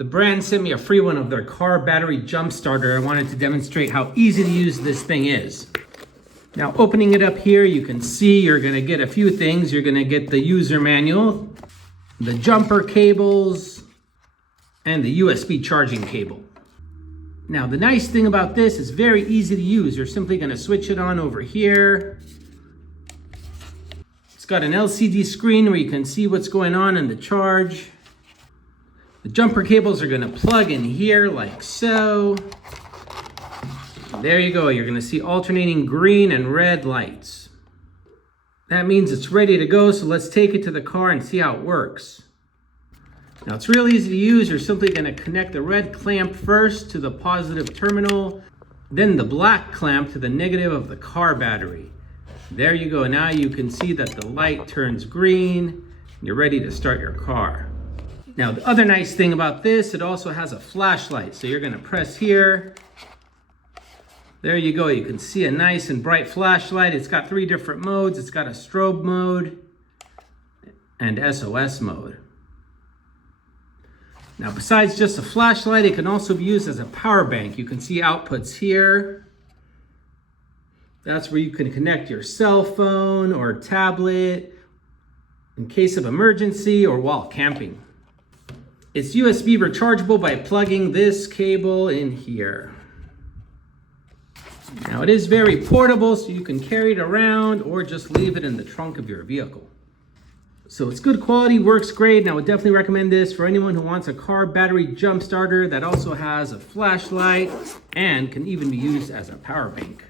The brand sent me a free one of their car battery jump starter. I wanted to demonstrate how easy to use this thing is. Now, opening it up here, you can see you're gonna get a few things. You're gonna get the user manual, the jumper cables, and the USB charging cable. Now, the nice thing about this is very easy to use. You're simply gonna switch it on over here. It's got an LCD screen where you can see what's going on in the charge. The jumper cables are gonna plug in here like so. There you go, you're gonna see alternating green and red lights. That means it's ready to go, so let's take it to the car and see how it works. Now it's real easy to use. You're simply gonna connect the red clamp first to the positive terminal, then the black clamp to the negative of the car battery. There you go, now you can see that the light turns green. You're ready to start your car. Now, the other nice thing about this, it also has a flashlight. So you're gonna press here. There you go, you can see a nice and bright flashlight. It's got 3 different modes. It's got a strobe mode and SOS mode. Now, besides just a flashlight, it can also be used as a power bank. You can see outputs here. That's where you can connect your cell phone or tablet in case of emergency or while camping. It's USB rechargeable by plugging this cable in here. Now it is very portable, so you can carry it around or just leave it in the trunk of your vehicle. So it's good quality, works great, and I would definitely recommend this for anyone who wants a car battery jump starter that also has a flashlight and can even be used as a power bank.